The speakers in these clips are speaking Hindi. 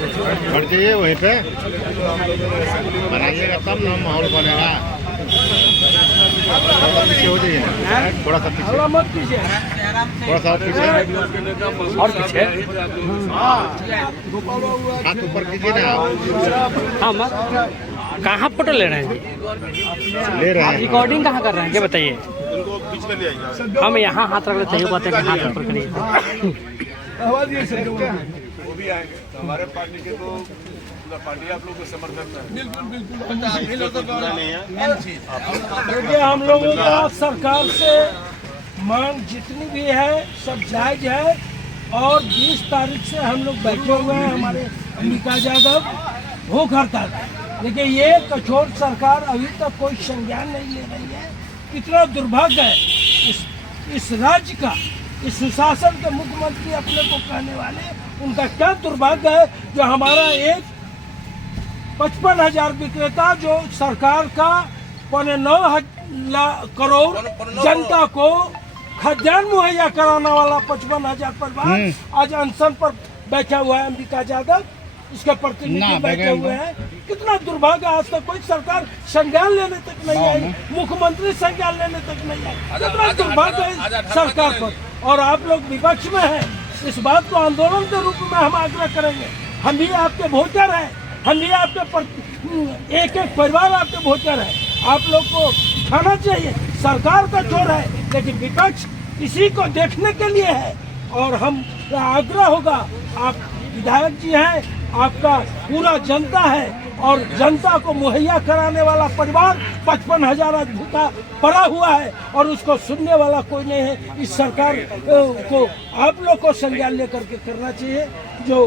बढ़ जाइए वहीं पे बनाइएगा तब ना माहौल बनेगा। थोड़ा पीछे हो जाइए ना, थोड़ा सा पीछे, मत कीजिए, थोड़ा सा पीछे और पीछे हाथ ऊपर कीजिए ना। हाँ मत। कहाँ फोटो ले रहे हैं? ले रहे हैं। रिकॉर्डिंग कहाँ कर रहे हैं ये बताइए। हम यहाँ हाथ रख लेते हैं, बात है कि हाथ ऊपर करिए। वो भी आएंगे हमारे पार्टी के, तो पार्टी आप लोग को समर्थन में। देखिए हम लोगों का सरकार से मांग जितनी भी है सब जायज है, और 20 तारीख से हम लोग बैठे हुए हैं, हमारे अंबिका यादव भूख हड़ताल। लेकिन ये कठोर सरकार अभी तक कोई संज्ञान नहीं ले रही है। कितना दुर्भाग्य है इस राज्य का, इस सुशासन के मुख्यमंत्री अपने को कहने वाले, उनका क्या दुर्भाग्य है जो हमारा एक 55,000 विक्रेता जो सरकार का 9.5 करोड़ जनता को खाद्यान्न मुहैया कराने वाला 55,000 परिवार आज अनशन पर बैठा हुआ है। अंबिका यादव इसके प्रतिनिधि बैठे हुए हैं। कितना दुर्भाग्य, आज तक कोई सरकार संज्ञान लेने तक नहीं आई, मुख्यमंत्री संज्ञान लेने तक नहीं आई। कितना दुर्भाग्य है सरकार पर। और आप लोग विपक्ष में हैं, इस बात को आंदोलन के रूप में हम आग्रह करेंगे। हम भी आपके वोटर हैं, हम भी आपके एक एक परिवार आपके वोटर है। आप लोग को उठाना चाहिए। सरकार का चोर है, लेकिन विपक्ष इसी को देखने के लिए है। और हम आग्रह होगा, आप विधायक जी हैं, आपका पूरा जनता है, और जनता को मुहैया कराने वाला परिवार 55,000 आज भूखा पड़ा हुआ है, और उसको सुनने वाला कोई नहीं है। इस सरकार को आप लोग को संज्ञान लेकर के करना चाहिए। जो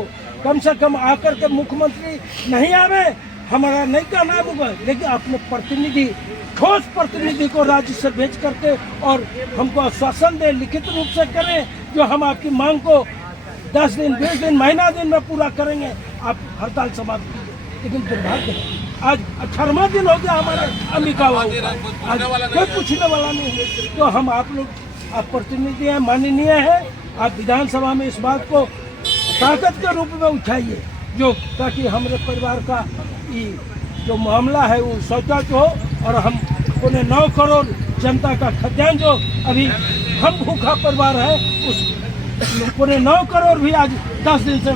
कम से कम आकर के मुख्यमंत्री नहीं आवे, हमारा नहीं कहना है, लेकिन अपने प्रतिनिधि, ठोस प्रतिनिधि को राज्य से भेज करके और हमको आश्वासन दें, लिखित रूप से करें, जो हम आपकी मांग को 10 दिन, 20 दिन, महीना दिन में पूरा करेंगे। आप हड़ताल समाप्त कीजिए। लेकिन दुर्भाग्य है, आज 18वां दिन हो गया हमारे अंबिका बाबू का, आज कोई पूछने वाला नहीं है। तो हम आप लोग, आप प्रतिनिधि हैं, माननीय है, आप विधानसभा में इस बात को ताकत के रूप में उठाइए, जो ताकि हमारे परिवार का जो मामला है वो सचोट हो, और हम 9 करोड़ जनता का खाद्यान्न जो अभी हम भूखा परिवार है, उस 9 करोड़ भी आज 10 दिन से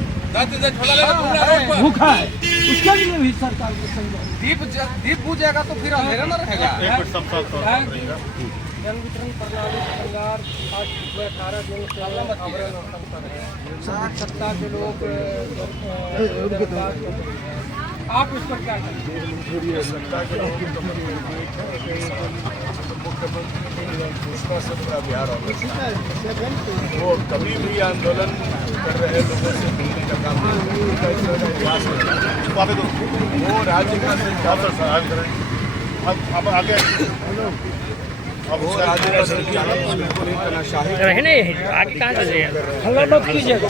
भूखा है, उसके लिए भी सरकार को संज्ञान। दीप बुझ जाएगा तो फिर अंधेरा न रहेगा। जन वितरण प्रणाली सरकार आज 18 दिन से सत्ता के लोग आप इस पर क्या करेंगे? सत्ता के लोग मुख्यमंत्री घोषणा सत्र बिहार वो कभी भी आंदोलन कर रहे लोगों से मिलने का काम नहीं, वो राज्य का अब वो राज्य का संचालन बिल्कुल ही तनाशाही रहने आगे कहाँ चले हल्ला मत कीजिएगा।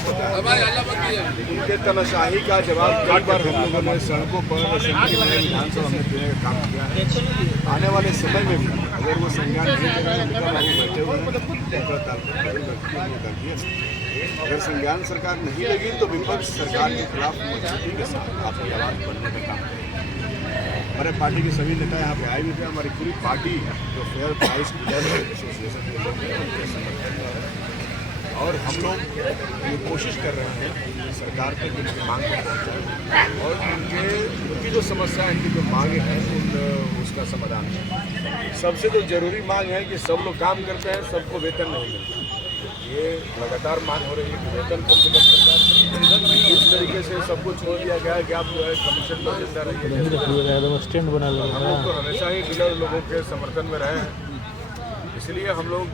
उनके तनाशाही का जवाब कई बार हम लोगों ने सड़कों पर विधानसभा में देने का काम किया है। आने वाले समय में भी अगर वो संज्ञान नहीं कर रहे बैठे हुए अगर संज्ञान सरकार नहीं लगी तो विपक्ष सरकार के खिलाफ मजबूती के साथ आपकी आवाज़ बढ़ने का काम करें। हमारे पार्टी के सभी नेता यहाँ पे आए भी थे। हमारी पूरी पार्टी जो फेयर प्राइस एसोसिएशन के लोग हैं उनके समर्थन में है, और हम लोग ये कोशिश कर रहे हैं कि सरकार तक उनकी मांग को पहुँचाएं और उनकी जो समस्या है, उनकी जो मांगे हैं उसका समाधान है। सबसे जो जरूरी मांग है कि सब लोग काम करते हैं, सबको वेतन नहीं मिलता। ये लगातार मांग हो रही है कि वेतन कम से कम सरकार इस तरीके से सबको छोड़ दिया गया है कि आप जो है कमीशन पर जिंदा रहिए। स्टैंड बना हम लोग तो हमेशा ही डीलर लोगों के समर्थन में रहे हैं, इसलिए हम लोग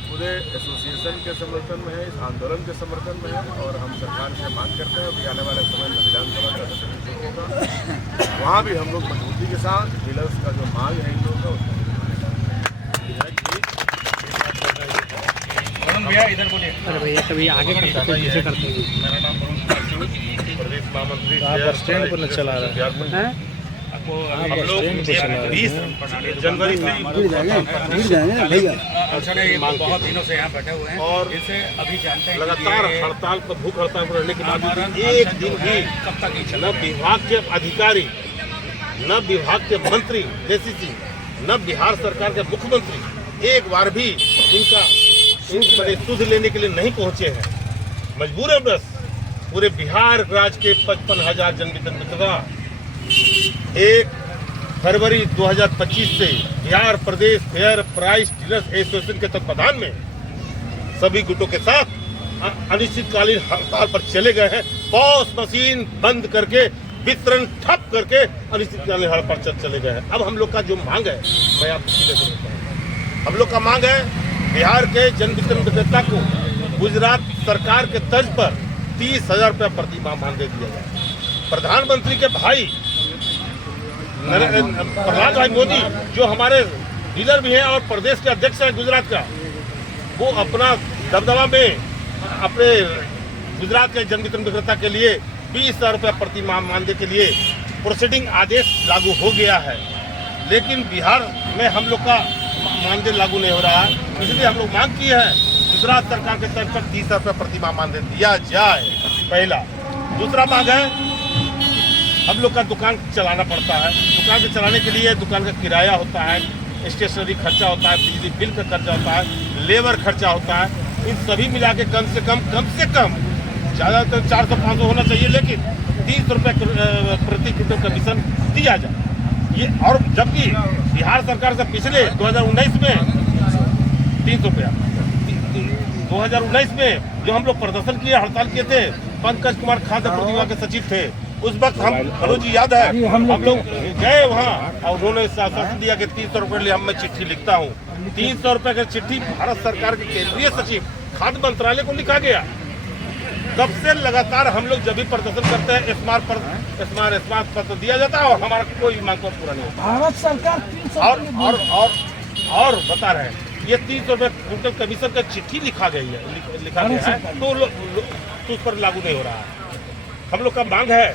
पूरे एसोसिएशन के समर्थन में है, इस आंदोलन के समर्थन में है, और हम सरकार से मांग करते हैं कि आने वाले समय में विधानसभा का सत्र होगा, वहाँ भी हम लोग मजबूती के साथ डीलर्स का जो मांग है इन लोगों का उसका इधर बोलिए। अरे भैया कभी आगे करते हैं, पीछे करते हैं। मेरा नाम प्रदेश महामंत्री स्टैंड पर चला रहा है। आपको हम लोग 20 जनवरी से बहुत दिनों से यहाँ बैठे हुए हैं और इनसे अभी जानते हैं लगातार हड़ताल पर भूख हड़ताल पर रहने के बाद एक दिन भी कब तक ही न विभाग के अधिकारी, न विभाग के मंत्री डीसीसी, न बिहार सरकार के मुख्यमंत्री एक बार भी इनका सुध लेने के लिए नहीं पहुंचे हैं। मजबूर है बस पूरे बिहार राज्य के 55,000 जनवितरण 1 फरवरी 2025 से बिहार प्रदेश फेयर प्राइस डीलर्स एसोसिएशन के तत्वाधान में सभी गुटों के साथ अनिश्चितकालीन हड़ताल पर चले गए हैं। पॉस मशीन बंद करके वितरण ठप करके अनिश्चितकालीन हड़ताल पर चले गए हैं। अब हम लोग का जो मांग है मैं आपको सीधे समझता हूँ। हम लोग का मांग है बिहार के जन वितरण विक्रेता को गुजरात सरकार के तर्ज पर 30,000 रुपया प्रति माह मानदेय दिया जाए। प्रधानमंत्री के भाई प्रहलाद भाई मोदी जो हमारे डीलर भी हैं और प्रदेश के अध्यक्ष हैं गुजरात का, वो अपना दबदबा में अपने गुजरात के जन वितरण विक्रेता के लिए 20,000 रुपया प्रति माह मानदेय के लिए प्रोसीडिंग आदेश लागू हो गया है, लेकिन बिहार में हम लोग का मानदेय लागू नहीं हो रहा है। इसलिए हम लोग मांग की है गुजरात सरकार के तर्ज पर 30,000 रुपया प्रति माह मानदेय दिया जाए, पहला। दूसरा मांग है हम लोग का दुकान चलाना पड़ता है। दुकान के चलाने के लिए दुकान का किराया होता है, स्टेशनरी खर्चा होता है, बिजली बिल का खर्चा होता है, लेबर खर्चा होता है। इन सभी मिला के कम से कम ज़्यादातर 400-500 होना चाहिए, लेकिन 30 रुपये प्रति क्विंटल कमीशन दिया जाए। ये और जबकि बिहार सरकार से पिछले 2019 में 300 रुपया 2019 में जो हम लोग प्रदर्शन किए, हड़ताल किए थे, पंकज कुमार खाद्य प्रतिभा के सचिव थे उस वक्त, हम मनोज जी याद है, हम लोग गए वहाँ और उन्होंने आश्वासन दिया कि 300 रुपये के लिए मैं चिट्ठी लिखता हूँ। 300 रुपये की चिट्ठी भारत सरकार के केंद्रीय सचिव खाद्य मंत्रालय को लिखा गया। तब से लगातार हम लोग जब भी प्रदर्शन करते हैं स्मार्ट पत्र दिया जाता है और हमारा कोई मांग पूरा नहीं होता। भारत सरकार 300 और बता रहे हैं ये 300 रुपये क्विंटल कमीशन का चिट्ठी लिखा गया है तो उस पर लागू नहीं हो रहा है। हम लोग का मांग है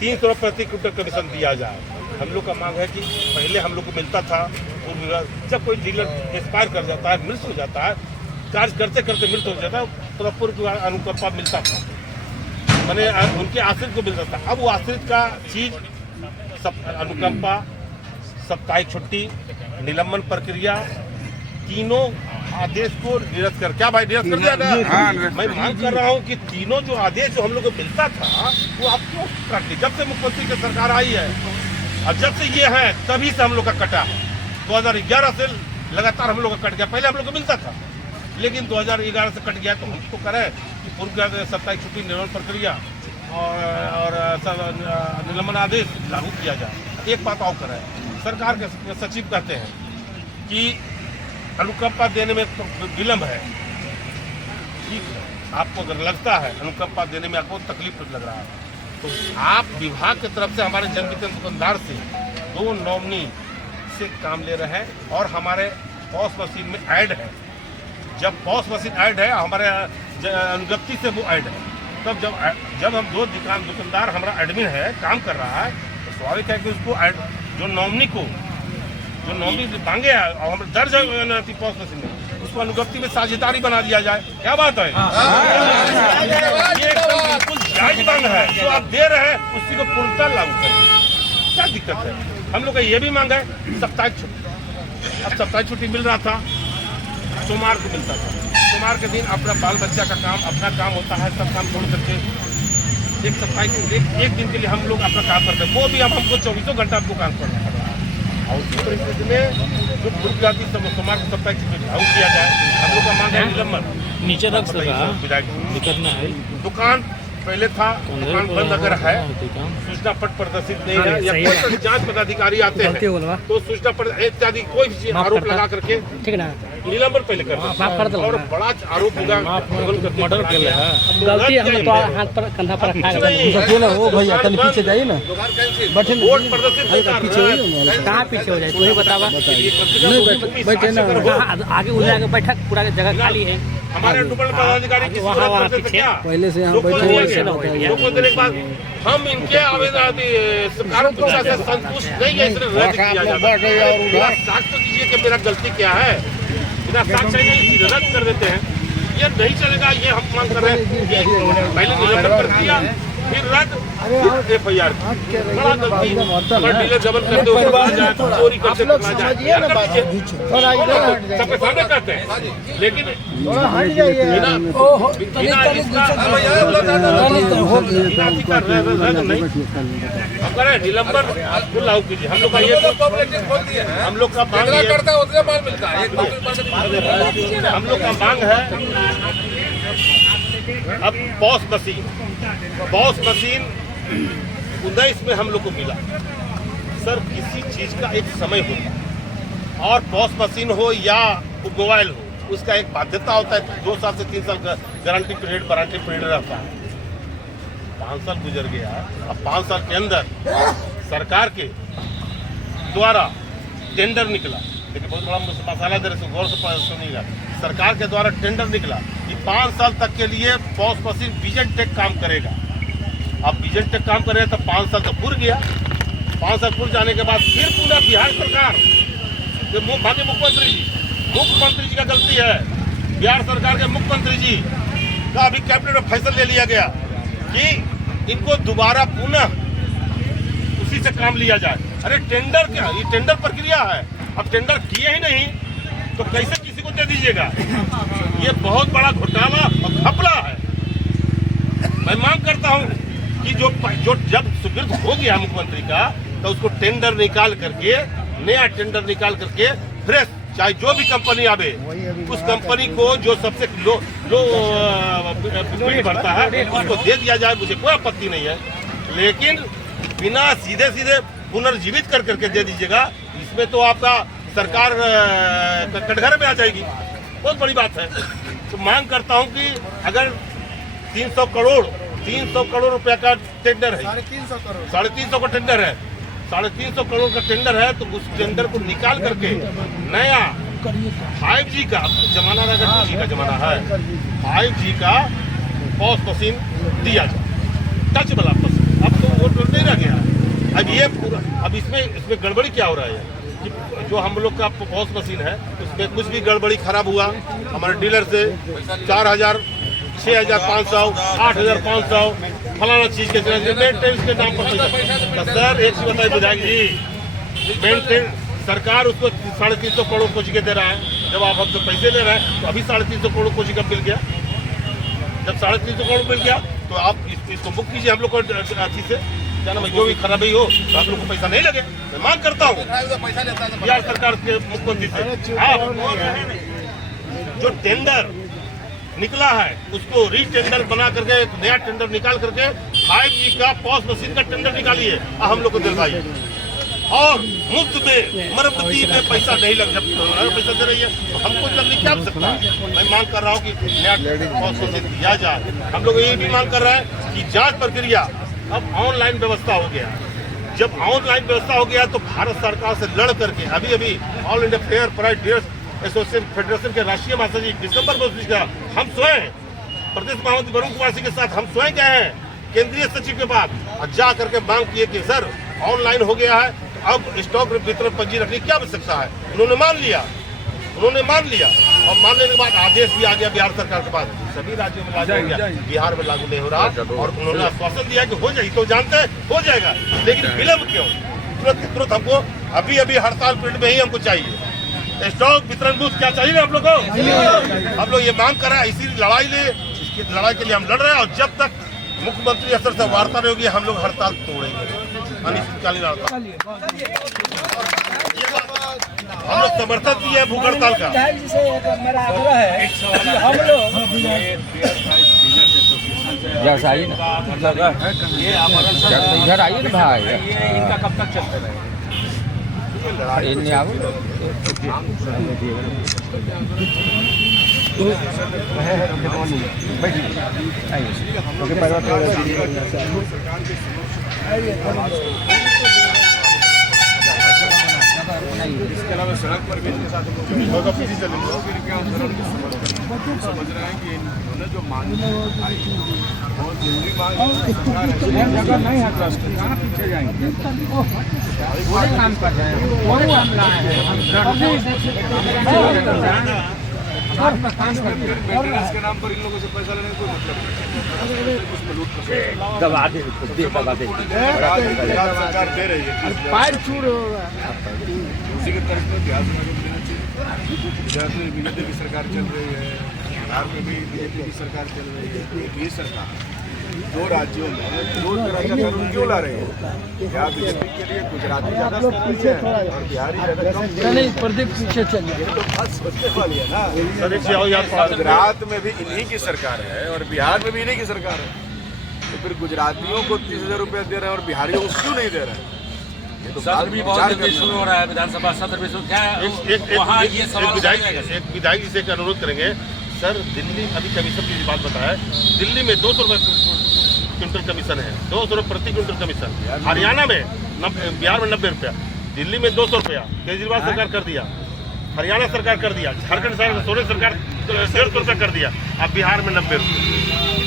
300 रुपये प्रति क्विंटल कमीशन दिया जाए। हम लोग का मांग है कि पहले हम लोग को मिलता था, जब कोई डीलर एक्सपायर कर जाता है, मृत्यु हो जाता है, कार्य करते करते मृत्यु हो जाता है, तो पूर्व अनुकंपा मिलता था, मैंने उनके आश्रित को मिलता था। अब वो आश्रित का चीज अनुकंपा, साप्ताहिक छुट्टी, निलंबन प्रक्रिया, तीनों आदेश को निरस्त कर, क्या भाई निरस्त कर दिया गया। मैं मांग कर रहा हूं कि तीनों जो आदेश जो हम लोग को मिलता था वो आप क्यों काट दी। जब से मुख्यमंत्री की सरकार आई है और जब से ये है तभी से हम लोग का कटा है। 2011 से लगातार हम लोग का कट गया। पहले हम लोग को मिलता था, लेकिन 2011 से कट गया। तो हम इसको करें कि पूर्व साप्ताहिक छुट्टी, निलंबन प्रक्रिया और निलंबन आदेश लागू किया जाए। एक बात और करें, सरकार के सचिव कहते हैं कि अनुकंपा देने में विलंब है। ठीक है, आपको अगर लगता है अनुकंपा देने में आपको तकलीफ लग रहा है तो आप विभाग की तरफ से हमारे जन वितरण दुकानदार से 2 नॉमिनी से काम ले रहे हैं और हमारे पॉस मशीन में ऐड है। जब पॉस मशीन ऐड है, हमारे अनुज्ञप्ति से वो ऐड है, तब जब हम 2 दुकानदार हमारा एडमिन है काम कर रहा है तो स्वाभाविक है कि उसको जो नॉमिनी मांगे और हम दर्ज है पॉस मशीन में, उसको अनुज्ञप्ति में साझेदारी बना दिया जाए। क्या बात है? ये एकदम बिल्कुल जायज मांग है। जो आप दे रहे हैं उसी को पूर्णतः लागू करिए। क्या दिक्कत है? हम लोग का ये भी मांग है साप्ताहिक छुट्टी। अब साप्ताहिक छुट्टी मिल रहा था, सोमवार को मिलता था। सोमवार के दिन अपना बाल बच्चा का काम, अपना काम होता है, सब काम छोड़ करके एक साप्ताहिक एक दिन के लिए हम लोग अपना काम करते हैं। वो भी अब हमको 24 घंटा आपको काम करना पड़ रहा है। और उसी परिस्थिति में जो पूर्व जाति सोमवार को साप्ताहिक छुट्टी लागू किया जाए। हम लोग का मांग है निलंबन नीचे रख है। दुकान पहले था, दुकान बंद अगर है, सूचना पट प्रदर्शित नहीं है या कोई जांच पदाधिकारी आते हैं तो सूचना पट इत्यादि कोई भी आरोप लगा करके निलंबन पहले कर दो और बड़ा आरोप होगा मर्डर कर गलती हम तो हाथ पर कंधा पर रखा ना वो भैया तनी पीछे जाइए ना बैठे वोट प्रदर्शित कहाँ पीछे हो जाए तू ही बतावा बैठे ना आगे उधर आगे बैठा पूरा जगह खाली है हमारे अनुमंडल पदाधिकारी की वहाँ पीछे पहले से यहाँ बैठे लोगों देने के बाद हम इनके आवेदन सरकार से संतुष्ट नहीं है, इसलिए रद्द किया जाता है। बिना साक्ष्य तो दीजिए कि मेरा गलती क्या है, बिना साक्ष्य नहीं रद्द कर देते हैं। ये नहीं चलेगा, ये हम मांग कर रहे हैं। पहले निलंबन कर दिया, फिर रद्द, FIR बड़ा गलती। अगर डीलर जबरन करते हो चोरी करते सबके सामने करते हैं, लेकिन अगर निलंबन बिल्कुल लागू कीजिए। हम लोग का ये हम लोग का मांग हम लोग का मांग है अब पॉस मशीन 19 में हम लोग को मिला। सर किसी चीज का एक समय होता है और पॉस मशीन हो या मोबाइल हो उसका एक बाध्यता होता है। 2 साल से 3 साल का गारंटी पीरियड रहता है। 5 साल गुजर गया, अब 5 साल के अंदर सरकार के द्वारा टेंडर निकला। देखिए बहुत बड़ा मसाला दे रहे, गौर से सुनिएगा। सरकार के द्वारा टेंडर निकला कि 5 साल तक के लिए पॉस मशीन विजन टेक काम करेगा। अब विजन टेक काम करेगा तो 5 साल तो पूर गया। 5 साल पूर जाने के बाद फिर पूरा बिहार सरकार मुख्यमंत्री जी का गलती है। बिहार सरकार के मुख्यमंत्री जी का अभी कैबिनेट में फैसला ले लिया गया कि इनको दोबारा पुनः उसी से काम लिया जाए। अरे टेंडर क्या, ये टेंडर प्रक्रिया है। अब टेंडर किए ही नहीं तो कैसे किसी को दे दीजिएगा? ये बहुत बड़ा घोटाला और घपला है। मैं मांग करता हूं कि जो जब स्वीकृत हो गया मुख्यमंत्री का तो उसको टेंडर निकाल करके, नया टेंडर निकाल करके फ्रेश, चाहे जो भी कंपनी आवे उस कंपनी को जो सबसे लो बिल भरता है उसको दे दिया जाए। मुझे कोई आपत्ति नहीं है, लेकिन बिना सीधे पुनर्जीवित कर करके दे दीजिएगा। इसमें तो आपका सरकार कटघरे में आ जाएगी। बहुत बड़ी बात है। तो मांग करता हूं कि अगर 300 करोड़ रुपया का टेंडर है, 350 का टेंडर है, 350 करोड़ का टेंडर है, तो उस टेंडर को निकाल करके नया 5G का जमाना, अगर 2G का जमाना है, 5G का पॉस मशीन दिया जाए, टच वाला मशीन। अब तो वो नहीं रह गया। अब ये पूरा, अब इसमें गड़बड़ी क्या हो रहा है? जो हम लोग का पॉस मशीन है उसमें कुछ भी गड़बड़ी खराब हुआ, हमारे डीलर से 4,000, 6,500, 8,500 फलाना चीज के मेंटेनेंस के नाम पर। सर एक चीज बताइए विधायक जी, मेंटेनेंस सरकार उसको 350 करोड़ को जी के दे रहा है। जब आप हमसे पैसे ले रहे हैं तो अभी 350 करोड़ को जी का मिल गया। जब 350 करोड़ मिल गया तो आप इसको बुक कीजिए हम लोग को अच्छी से, क्या नाम है, जो भी खराबी हो तो आप लोग को पैसा नहीं लगे। मैं मांग करता हूँ बिहार सरकार के मुख्यमंत्री से, जो टेंडर निकला है उसको रीटेंडर बना करके, एक नया टेंडर निकाल करके 5G का पॉस मशीन का टेंडर निकालिए, हम लोग को दिलवाइए। और मुफ्त में मरम्मती में पैसा नहीं लग, जब पैसा दे रही है तो हमको लगने क्या आवश्यकता है? मैं मांग कर रहा हूँ कि नया पॉस मशीन दिया जाए। हम लोग ये भी मांग कर रहे हैं कि जांच प्रक्रिया अब ऑनलाइन व्यवस्था हो गया। जब ऑनलाइन व्यवस्था हो गया तो भारत सरकार से लड़ करके अभी all India fair price dealers association federation के राष्ट्रीय महासचिव दिसंबर में हम स्वयं प्रदेश महामंत्री वरुण कुमार सिंह के साथ हम स्वयं गए हैं केंद्रीय सचिव के पास और जा करके मांग किए कि सर ऑनलाइन हो गया है, अब स्टॉक वितरण पंजी रखने की क्या आवश्यकता है। उन्होंने मान लिया और मानने के बाद आदेश भी आ गया बिहार सरकार के पास, सभी राज्यों में लागू हो गया, बिहार में लागू नहीं हो रहा। और उन्होंने आश्वासन दिया कि हो जाएगी, तो जानते हैं हो जाएगा, लेकिन विलम्ब क्यों? तुरंत हमको अभी हड़ताल पीरियड में ही हमको चाहिए स्टॉक वितरण बूथ। क्या चाहिए हम लोग को? हम लोग ये मांग कर रहे हैं। इसी लड़ाई के लिए हम लड़ रहे हैं और जब तक मुख्यमंत्री स्तर से वार्ता नहीं होगी हम लोग हड़ताल तोड़ेंगे, अनिश्चितकालीन हड़ताल। हम लोग समर्थन दिए हैं भूख हड़ताल का। मेरा आग्रह है हम लोग इधर आइए ना भाई, इनका कब तक चलता है? इन्हें आओ इसके अलावा सड़क पर भी इनके साथ लोग किसी से लोग इनके आंदोलन के समर्थन समझ रहे हैं कि इन्होंने जो मांग आई बहुत जरूरी मांग नहीं है। कहाँ पीछे जाएंगे काम कर रहे हैं इसके नाम पर इन लोगों से पैसा लेने का कोई मतलब नहीं, लूट दबा दे सरकार दे रही है उसी के तरफ में बिहार में देना चाहिए। गुजरात में बीजेपी की सरकार चल रही है, बिहार में भी बीजेपी की सरकार चल रही है। एक ही सरकार दो राज्यों में दो तरह का कानून क्यों ला रही है? यहाँ बीजेपी के लिए गुजराती ज्यादा पीछे और बिहारी ज्यादा कम। नहीं, प्रदीप पीछे चलिए। तो बात सोचने वाली है ना। गुजरात में भी इन्हीं की सरकार है और बिहार में भी इन्हीं की सरकार है, तो फिर गुजरातियों को 30,000 रुपया दे रहे हैं और बिहारियों को क्यों नहीं दे रहे हैं? ये तो सत्र भी बहुत जल्दी शुरू हो रहा है, विधानसभा सत्र भी शुरू। क्या वहाँ ये सवाल एक विधायक जी से अनुरोध करेंगे, सर दिल्ली अभी कमीशन की बात बताया, दिल्ली में 200 रुपये क्विंटल कमीशन है, 200 रुपये प्रति क्विंटल कमीशन। हरियाणा में बिहार में 90 रुपया, दिल्ली में 200 रुपया केजरीवाल सरकार कर दिया, हरियाणा सरकार कर दिया, झारखंड सरकार, सोरेन सरकार 150 रुपया कर दिया, अब बिहार में 90 रुपये।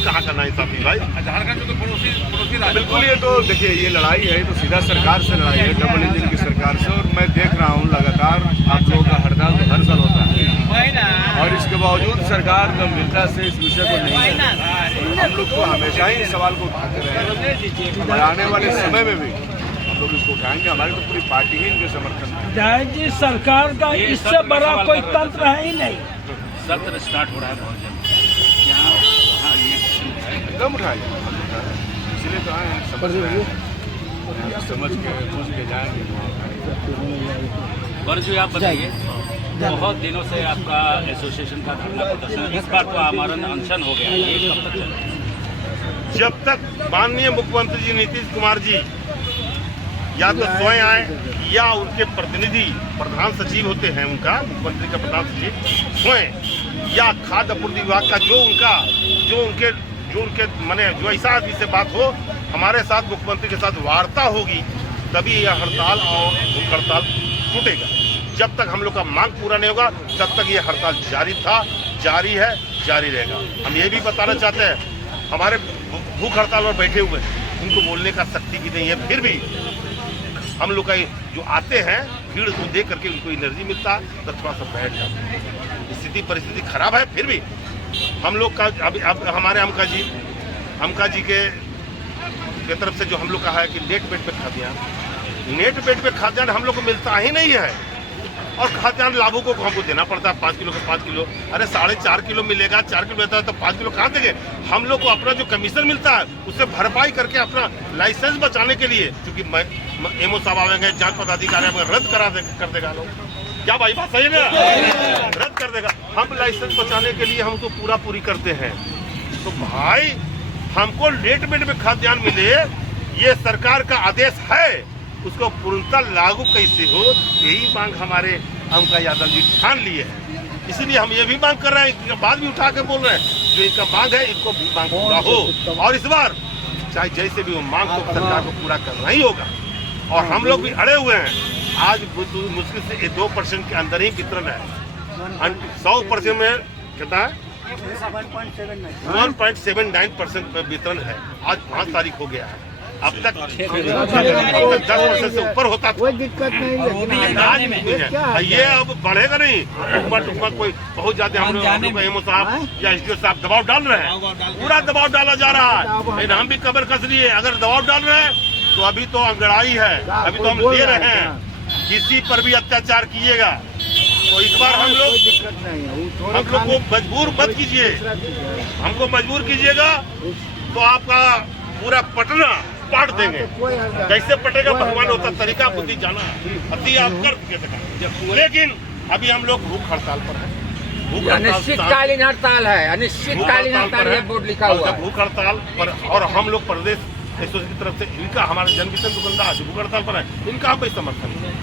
कहाँ करना है साथी भाई? झारखंड में तो पड़ोसी बिल्कुल। ये तो देखिए, ये लड़ाई है तो सीधा सरकार से लड़ाई है, डबल इंजन की सरकार से। और मैं देख रहा हूँ लगातार आप लोगों का हड़ताल तो हर साल होता है और इसके बावजूद सरकार गंभीरता से इस विषय को नहीं है। हम लोग तो हमेशा ही इस सवाल को उठाते रहे हैं, आने वाले समय में भी हम लोग इसको उठाएंगे। हमारी तो पूरी पार्टी ही इनके समर्थन में। जय जी, सरकार का इससे बड़ा कोई तंत्र है ही नहीं। सत्र स्टार्ट हो रहा है बहुत जल्द, क्या वहाँ ये कम उठाएंगे, इसलिए तो आए हैं, समझ के पूछ के जाएंगे। वर्जू आप बताइए, बहुत दिनों से आपका एसोसिएशन का धरना प्रदर्शन, इस बार तो आमरण अनशन हो गया, ये कब तक चलेगा? जब तक माननीय मुख्यमंत्री जी नीतीश कुमार जी या तो स्वयं आए या उनके प्रतिनिधि प्रधान सचिव होते हैं, उनका मुख्यमंत्री का प्रधान सचिव स्वयं या खाद्य आपूर्ति विभाग का जो उनके माने जो ऐसा आदमी से बात हो, हमारे साथ मुख्यमंत्री के साथ वार्ता होगी, तभी यह हड़ताल और भूख हड़ताल टूटेगा। जब तक हम लोग का मांग पूरा नहीं होगा तब तक ये हड़ताल जारी था, जारी है, जारी रहेगा। हम ये भी बताना चाहते हैं, हमारे भूख हड़ताल पर बैठे हुए हैं, उनको बोलने का शक्ति भी नहीं है, फिर भी हम लोग का जो आते हैं भीड़ को देख करके उनको एनर्जी मिलता है, तो थोड़ा सा बैठ जाता है। स्थिति परिस्थिति खराब है, फिर भी हम लोग का अब हमारे अमका जी के तरफ से जो हम लोग कहा है कि नेट बेट पे खाद्यान्न हम लोग को मिलता ही नहीं है और खाद्यान्न लाभुकों को हमको देना पड़ता है 5 किलो का 5 किलो। अरे 4.5 किलो मिलेगा, 4 किलो मिलता है तो 5 किलो कहाँ देंगे? हम लोग को अपना जो कमीशन मिलता है उससे भरपाई करके अपना लाइसेंस बचाने के लिए, क्योंकि एमओ साहब आएंगे, जांच पदाधिकारी रद्द कर देगा लोग। क्या भाई बात सही है ना? रद्द कर देगा। हम लाइसेंस बचाने के लिए हम तो पूरी करते हैं। तो भाई हमको नेट बेट में खाद्यान्न मिले, ये सरकार का आदेश है, उसको पूर्णतः लागू कैसे हो, यही मांग हमारे अमका यादव जी ठान लिए हैं। इसलिए हम ये भी मांग कर रहे हैं, बात भी उठा के बोल रहे हैं, जो इनका मांग है इनको भी मांग पूरा हो, और इस बार चाहे जैसे भी वो मांग को सरकार को पूरा करना ही होगा। और हम लोग भी अड़े हुए हैं। आज मुश्किल से 2% के अंदर ही वितरण है, 100% में कितना है? 1.79% वितरण है। आज 5 तारीख हो गया है, अब तक 10% से ऊपर होता था। कोई दिक्कत नहीं, ये अब बढ़ेगा नहीं। कोई बहुत ज्यादा हम लोग एमओ साहब या एसडीओ साहब दबाव डाल रहे हैं, पूरा दबाव डाला जा रहा है। लेकिन हम भी कमर कस लिए, अगर दबाव डाल रहे हैं तो अभी तो अंगड़ाई है, अभी तो हम दे रहे हैं। किसी पर भी अत्याचार कीजिएगा तो इस बार हम लोग को मजबूर मत कीजिए, हमको मजबूर कीजिएगा तो आपका पूरा पटना पाट देंगे। कैसे पटेगा भगवान होता तरीका बुद्धि जाना, अति आप कर। लेकिन अभी हम लोग भूख हड़ताल पर है, अनिश्चितकालीन हड़ताल है, अनिश्चितकालीन हड़ताल है, बोर्ड लिखा हुआ है भूख हड़ताल पर। और हम लोग प्रदेश एसोसिएशन की तरफ से इनका, हमारे जनवितरण दुकानदार भूख हड़ताल पर है, इनका कोई समर्थन नहीं।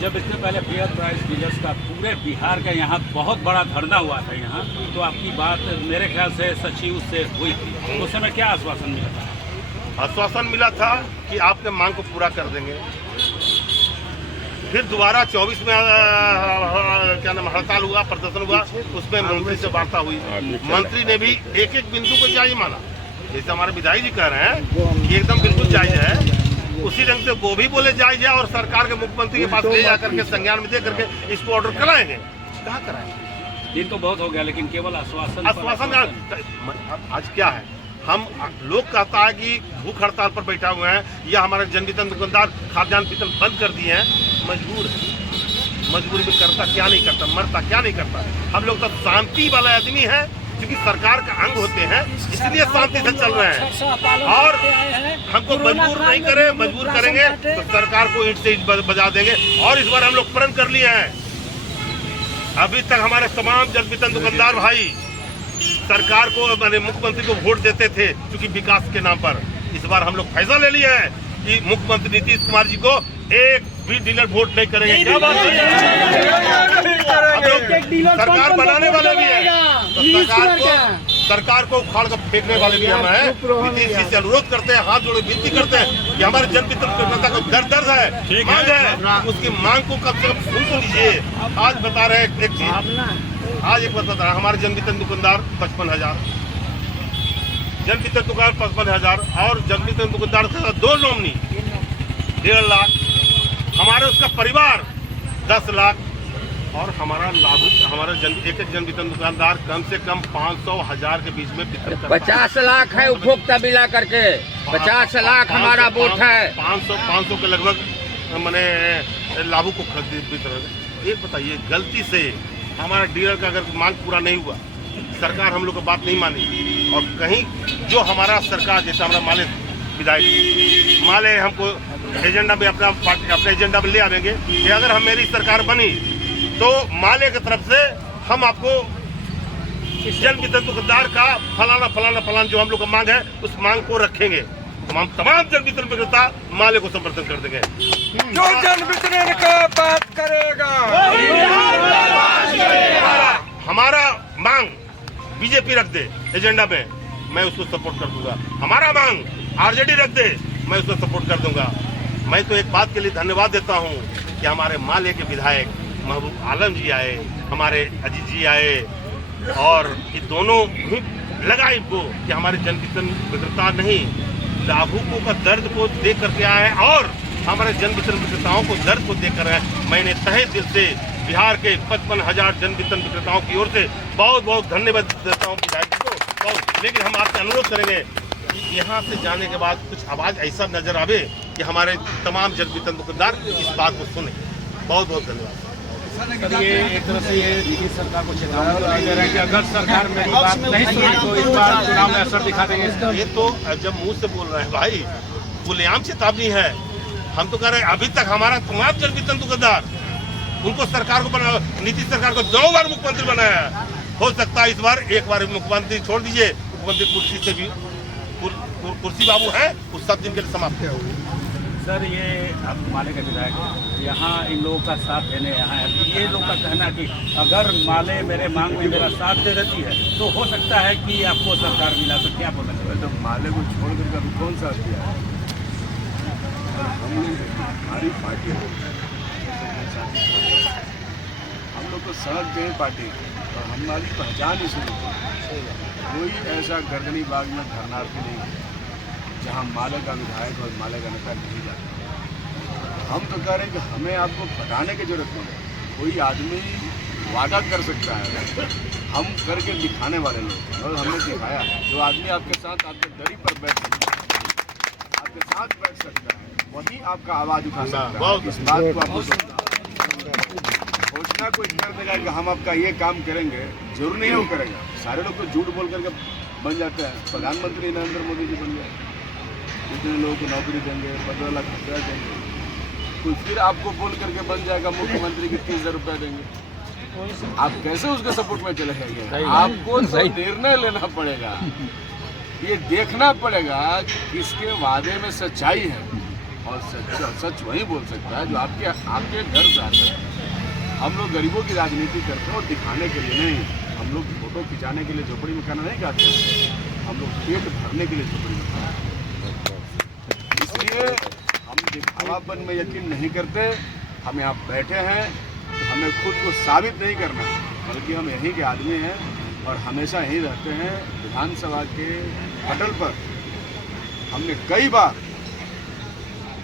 जब इससे पहले फेयर प्राइस डीलर्स का पूरे बिहार का यहाँ बहुत बड़ा धरना हुआ था यहाँ, तो आपकी बात मेरे ख्याल से सचिव से हुई थी, उस समय क्या आश्वासन मिला था? आश्वासन मिला था कि आपके मांग को पूरा कर देंगे। फिर दोबारा 24 में क्या नाम हड़ताल हुआ, प्रदर्शन हुआ, उसमें मंत्री से वार्ता हुई। मंत्री ने भी एक एक बिंदु को जायज माना, जैसे हमारे विधायक जी कह रहे हैं कि एकदम बिल्कुल जायज है, उसी ढंग से वो भी बोले जायज है और सरकार के मुख्यमंत्री के पास ले जाकर के संज्ञान में दे करके इसको ऑर्डर कराएंगे। कहाँ कराएंगे? दिन तो बहुत हो गया, लेकिन केवल आश्वासन आज क्या है, हम लोग कहता है कि भूख हड़ताल पर बैठा हुए हैं या हमारे जन वितरण दुकानदार खाद्यान्न वितरण बंद कर दिए हैं, मजबूर है। मजबूरी में करता क्या नहीं करता, मरता क्या नहीं करता। हम लोग तो शांति वाला आदमी है, क्योंकि सरकार का अंग होते हैं, इसलिए शांति से चल रहे हैं। और हमको मजबूर नहीं करे, मजबूर करेंगे तो सरकार को ईंट से ईंट बजा देंगे। और इस बार हम लोग प्रण कर लिए हैं, अभी तक हमारे तमाम जन वितरण दुकानदार भाई सरकार को मैंने मुख्यमंत्री को वोट देते थे क्योंकि विकास के नाम पर। इस बार हम लोग फैसला ले लिए हैं कि मुख्यमंत्री नीतीश कुमार जी को एक भी डीलर वोट नहीं करेंगे। क्या बात है? सरकार बनाने वाले भी हैं, तो सरकार को उखाड़ कर फेंकने वाले भी हम हैं। नीतीश जी से अनुरोध करते हैं, हाथ जोड़े विनती करते हैं कि हमारे जन वितरण को दर्द है, मांग है, उसकी मांग को कम से कम सुन तो लीजिए। आज बता रहे हैं एक चीज, आज एक बात बता रहा है, हमारे जन वितरण दुकानदार 55,000, जन वितरण दुकान 55,000 और जन वितरण दुकानदार का 2 नॉमिनी 1.5 लाख, हमारे उसका परिवार 10 लाख और हमारा लाभुक हमारा एक जन वितरण दुकानदार कम से कम 500,000 के बीच में वितरण करता है। 50 लाख है उपभोक्ता मिला करके, 50 लाख हमारा वोट है। 500 के लगभग मैंने लाभुक को वितरण। एक बताइए, गलती से हमारा डीलर का अगर मांग पूरा नहीं हुआ, सरकार हम लोग का बात नहीं मानी और कहीं जो हमारा सरकार जैसे हमारा माले विधायक माले हमको एजेंडा में अपने एजेंडा में ले आवेंगे कि अगर हम मेरी सरकार बनी तो माले की तरफ से हम आपको जन वितरण दुकानदार का फलाना जो हम लोग का मांग है उस मांग को रखेंगे। हम तमाम जन वितरण विक्रेता माले को समर्थन कर देंगे। जो जन वितरण का बात करेगा, हमारा मांग बीजेपी रख दे एजेंडा में, मैं उसको सपोर्ट कर दूंगा। हमारा मांग आरजेडी रख दे, मैं उसको सपोर्ट कर दूंगा। मैं तो एक बात के लिए धन्यवाद देता हूं कि हमारे माले के विधायक महबूब आलम जी आए, हमारे अजीत जी आए और ये दोनों ही लगा इनको कि हमारे जन वितरण विक्रेता नहीं लाभुकों का दर्द को देख करके आए और हमारे जन वितरण विक्रेताओं को दर्द को देख कर आए। मैंने तहे दिल से बिहार के 55,000 जन वितरण विक्रेताओं की ओर से बहुत बहुत धन्यवाद देता हूँ विधायक जी को। लेकिन हम आपसे अनुरोध करेंगे यहाँ से जाने के बाद कुछ आवाज़ ऐसा नजर आवे कि हमारे तमाम जन वितरण दुकानदार इस बात को सुने। बहुत बहुत धन्यवाद। सर, ये एक तरह से ये नीतीश सरकार को चेतावनी दे रहे हैं कि अगर सरकार मेरी बात नहीं सुनी तो इस बार चुनाव में असर दिखा देंगे इसका। ये तो जब मुंह से बोल रहे हैं भाई, खुलेआम चेतावनी है। हम तो कह रहे हैं अभी तक हमारा तमाम जन वितरण दुकानदार उनको सरकार को बना, नीतीश सरकार को 2 बार मुख्यमंत्री बनाया है। हो सकता है इस बार एक बार मुख्यमंत्री छोड़ दीजिए, मुख्यमंत्री कुर्सी से भी कुर्सी बाबू है उस 7 दिन के लिए समाप्त है। सर, ये अब माले का विधायक है, यहाँ इन लोगों का साथ देने यहाँ है। ये लोग का कहना कि अगर माले मेरे मांग में मेरा साथ दे देती है तो हो सकता है कि आपको सरकार मिला सकती है। आप बोलना चाहिए तो माले को छोड़ कर कभी कौन साथ दिया है? हमारी पार्टी हम लोग को समझ गए पार्टी और हमारी पहचान ही शुरू कोई ऐसा गर्दनी बाग में धरनार्थी नहीं जहाँ माले का विधायक और माले का नेता नहीं जाता। हम तो कह रहे हैं कि हमें आपको बताने की जरूरत नहीं। कोई आदमी वादा कर सकता है, हम करके दिखाने वाले लोग और हमने दिखाया। जो आदमी आपके साथ आपके दरी पर बैठ सकता है, आपके साथ बैठ सकता है, वही आपका आवाज़ उठा सकता है। इस बात को आपको घोषणा कोई कर देगा कि हम आपका ये काम करेंगे, जरूर नहीं वो करेगा। सारे लोग तो झूठ बोल करके बन जाते हैं। प्रधानमंत्री नरेंद्र मोदी जी बन गए, इतने लोगों को नौकरी देंगे, 15 लाख रुपया देंगे। कोई फिर आपको बोल करके बन जाएगा मुख्यमंत्री की 30,000 रुपया देंगे। आप कैसे उसके सपोर्ट में चले जाएंगे? आपको तो निर्णय लेना पड़ेगा, ये देखना पड़ेगा कि किसके वादे में सच्चाई है और सच वही बोल सकता है जो आपके घर से आता है। हम लोग गरीबों की राजनीति करते हैं और दिखाने के लिए नहीं, हम लोग फोटो खिंचाने के लिए झोपड़ी में खाना नहीं खाते हैं, हम लोग पेट भरने के लिए झोपड़ी में खाते हैं। इसलिए हम दिखावापन में यकीन नहीं करते। हम यहाँ बैठे हैं तो हमें खुद को साबित नहीं करना, बल्कि हम यहीं के आदमी हैं और हमेशा यहीं रहते हैं। विधानसभा के पटल पर हमने कई बार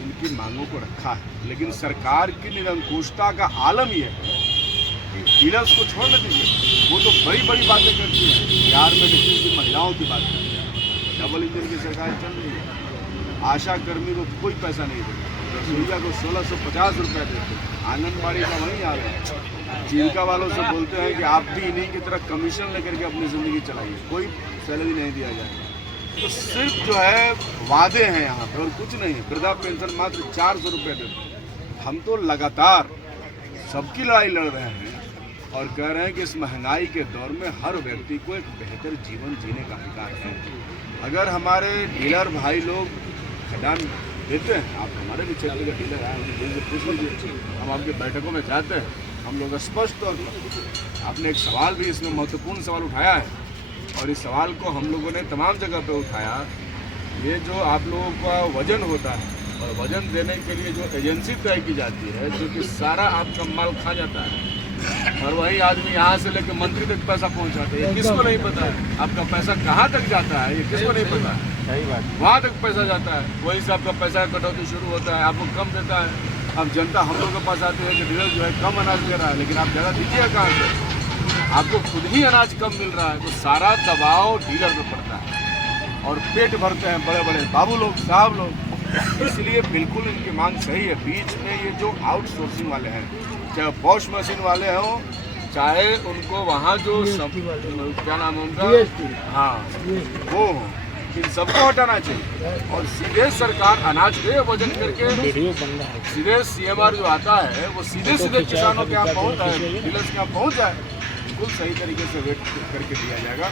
इनकी मांगों को रखा है, लेकिन सरकार की निरंकुशता का आलम यह है कि डीलर्स को छोड़ न दीजिए। वो तो बड़ी बड़ी बातें करती हैं, बिहार में नीतीश की महिलाओं की बात करती है। डबल इंजन की सरकार चल रही है, आशा कर्मी को कोई पैसा नहीं देता, रसोईया को 1650 रुपये देते, आंगनबाड़ी का वहीं आ रहा है। जीविका वालों से बोलते हैं कि आप भी इन्हीं की तरह कमीशन लेकर के अपनी ज़िंदगी चलाइए, कोई सैलरी नहीं दिया जाएगा। तो सिर्फ जो है वादे हैं यहाँ पे और कुछ नहीं। वृद्धा पेंशन मात्र 400 रुपये देते। हम तो लगातार सबकी लड़ाई लड़ रहे हैं और कह रहे हैं कि इस महंगाई के दौर में हर व्यक्ति को एक बेहतर जीवन जीने का अधिकार है। अगर हमारे डीलर भाई लोग खदान देते हैं, आप हमारे भी क्षेत्र के डीलर हैं, उनसे दिल से पूछ लीजिए। हम आपके बैठकों में जाते हैं, हम लोग स्पष्ट तौर पर, आपने एक सवाल भी इसमें महत्वपूर्ण सवाल उठाया है और इस सवाल को हम लोगों ने तमाम जगह पे उठाया। ये जो आप लोगों का वजन होता है और वजन देने के लिए जो एजेंसी तय की जाती है, जो कि सारा आपका माल खा जाता है और वही आदमी यहाँ से लेकर मंत्री तक पैसा पहुँचाते हैं, ये किसको नहीं पता है। आपका पैसा कहाँ तक जाता है ये किसको नहीं पता है। सही बात, वहाँ तक पैसा जाता है, वहीं से आपका पैसा कटौती शुरू होता है, आपको कम देता है। अब जनता हम लोग के पास आती है कि डीलर जो है कम अनाज दे रहा है, लेकिन आप ज़्यादा दीजिए कहाँ से, आपको खुद ही अनाज कम मिल रहा है। तो सारा दबाव डीलर पर पड़ता है और पेट भरते हैं बड़े बड़े बाबू लोग, साहब लोग। इसलिए बिल्कुल इनकी मांग सही है। बीच में ये जो आउटसोर्सिंग वाले हैं, चाहे वॉश मशीन वाले हों, चाहे उनको वहाँ जो क्या नाम है उनका, हाँ वो हो, इन सबको हटाना चाहिए और सीधे सरकार अनाज पे वजन करके सीधे CMR जो आता है वो सीधे किसानों के यहाँ पहुँच जाए, डीलर्स के यहाँ पहुँच जाए, बिल्कुल सही तरीके से वेट करके दिया जाएगा।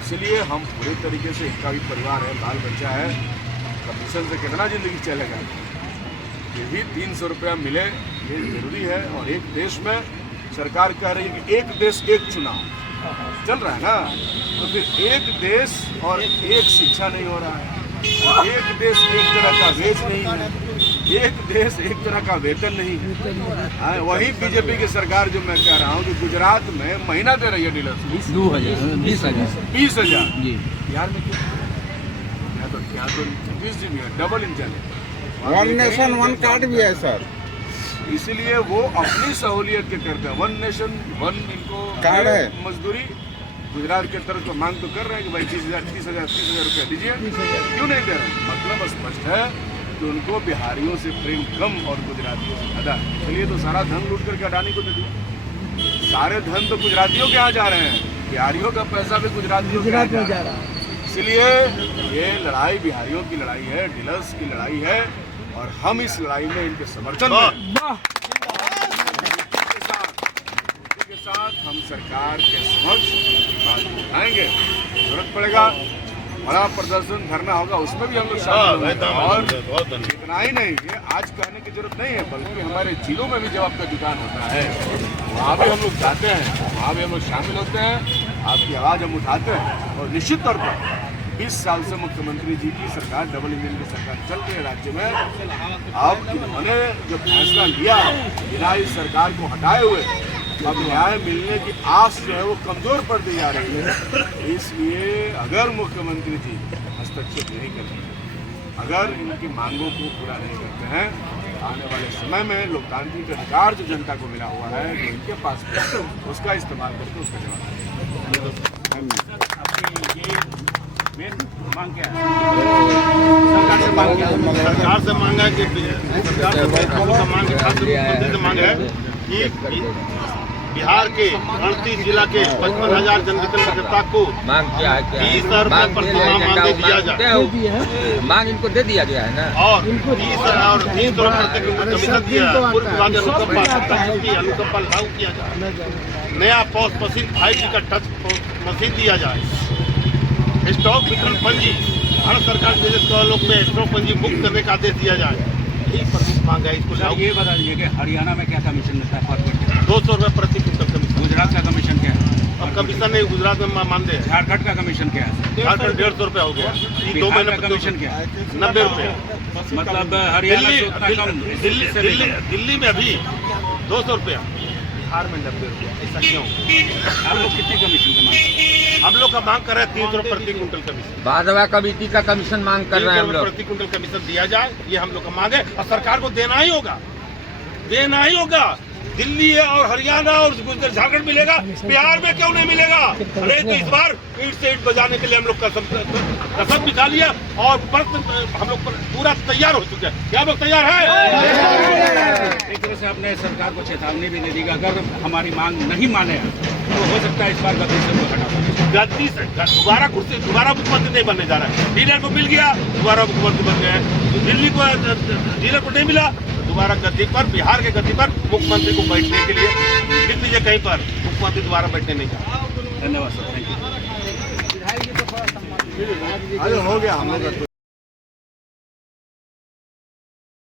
इसलिए हम पूरे तरीके से, इनका भी परिवार है, बाल बच्चा है, कमीशन से कितना ज़िंदगी चलेगा, ये भी 300 रुपया मिले, ये ज़रूरी है। और एक देश में सरकार कह रही है कि एक देश एक चुनाव चल रहा है ना, तो फिर एक देश और एक शिक्षा नहीं हो रहा है, एक देश एक तरह का वेज नहीं है, एक देश एक तरह का वेतन नहीं है। वही बीजेपी की सरकार जो मैं कह रहा हूँ कि गुजरात में महीना दे रही है डीलर 20,000 बिहार में क्यों? यहाँ तो 20 GB है, डबल इंजन है, वन नेशन वन कार्ड भी है सर। इसीलिए वो अपनी सहूलियत के करते हैं। वन नेशन वन इनको कार्ड है, मजदूरी गुजरात के तरफ तो मांग तो कर रहे हैं कि भाई 30,000 रुपया दीजिए, क्यों नहीं दे रहे? मतलब स्पष्ट है कि उनको बिहारियों से प्रेम कम और गुजरातियों से ज़्यादा। चलिए तो सारा धन लूट करके अडानी को दे दिया, सारे धन तो गुजरातियों के यहाँ जा रहे हैं, बिहारियों का पैसा भी गुजरातियों के यहाँ जा रहा है। इसलिए ये लड़ाई बिहारियों की लड़ाई है, डीलर्स की लड़ाई है और हम इस लड़ाई में इनके समर्थन में के साथ हम सरकार के समक्ष बात उठाएंगे। जरूरत पड़ेगा बड़ा प्रदर्शन धरना होगा, उसमें भी हम लोग शामिल होंगे। और इतना ही नहीं, ये आज कहने की जरूरत नहीं है, बल्कि हमारे जिलों में भी जब आपका जुटान होता है वहाँ भी हम लोग जाते हैं, वहाँ भी हम लोग शामिल होते हैं, आपकी आवाज़ हम उठाते हैं। और निश्चित तौर पर 20 साल से मुख्यमंत्री जी की सरकार, डबल इंजन की सरकार चल रही है राज्य में। अब इन्होंने जो फैसला लिया बिना इस सरकार को हटाए हुए, अब न्याय मिलने की आस जो है वो कमजोर पड़ दी जा रही है। इसलिए अगर मुख्यमंत्री जी हस्तक्षेप नहीं करते, अगर इनकी मांगों को पूरा नहीं करते हैं, आने वाले समय में लोकतांत्रिक अधिकार जो जनता को मिला हुआ है, जो इनके पास उसका इस्तेमाल करके उसका जवाब मांग क्या है? सरकार से मांगा है कि सरकार से मांग है कि बिहार के 38 जिला के 55,000 जनवितरण करता को मांग क्या है? 20,000 रुपये प्रति माह मांगे दिया जाए। मांग इनको दे दिया गया है ना, और 30 और 300 रुपये प्रति क्विंटल कमीशन दिया, पूर्व विभाग अनुकंपा लागू किया जाए। नया पॉस मशीन 5G का टच मशीन दिया जाए। स्टॉक वितरण पंजी, भारत सरकार के निजी स्टॉलों में स्टॉक पंजी मुक्त करने का आदेश दिया जाए। यही प्रमुख मांग है। इसको सर ये बता दीजिए कि हरियाणा में क्या कमीशन मिलता है पर क्विंटल? 200 रुपये प्रति क्विंटल कमीशन। गुजरात का कमीशन क्या है? अब कमीशन नहीं, गुजरात में मानते हैं। झारखंड का कमीशन क्या है? झारखंड 150 रुपये हो गया। ये 2 बिहार महीने का कमीशन क्या है? 90 रुपये। मतलब हरियाणा से उतना कम दिल्ली में अभी 200 रुपया, बिहार में 90 रुपया। ऐसा क्यों? आप लोग कितने कमीशन का मांग करते हैं? हम लोग का मांग कर रहे हैं 300 रुपये प्रति क्विंटल कमीशन। भाजपा कमेटी का कमीशन मांग कर रहे हैं हम लोग। प्रति क्विंटल कमीशन दिया जाए, ये हम लोग का मांग है। और सरकार को देना ही होगा, देना ही होगा। दिल्ली और हरियाणा और झारखंड मिलेगा, बिहार में क्यों नहीं मिलेगा? अरे तो इस बार ईट से ईट बजाने के लिए हम लोग कसम भी खा लिया और हम लोग पूरा तैयार हो चुके हैं। क्या हम लोग तैयार है? एक तरह से आपने सरकार को चेतावनी भी दे दी कि अगर हमारी मांग नहीं माने तो हो सकता है इस बार गद्दी से वो हटा पाए। गद्दी से दोबारा मुख्यमंत्री नहीं बनने जा रहा है। डीलर को मिल गया, दोबारा मुख्यमंत्री बन गए। दिल्ली को डीलर को नहीं मिला, दोबारा गद्दी पर, बिहार के गद्दी पर मुख्यमंत्री को बैठने के लिए लिख लीजिए कहीं पर, मुख्यमंत्री दोबारा बैठने नहीं जा। धन्यवाद सर, थैंक यू। अरे हो गया हम लोग का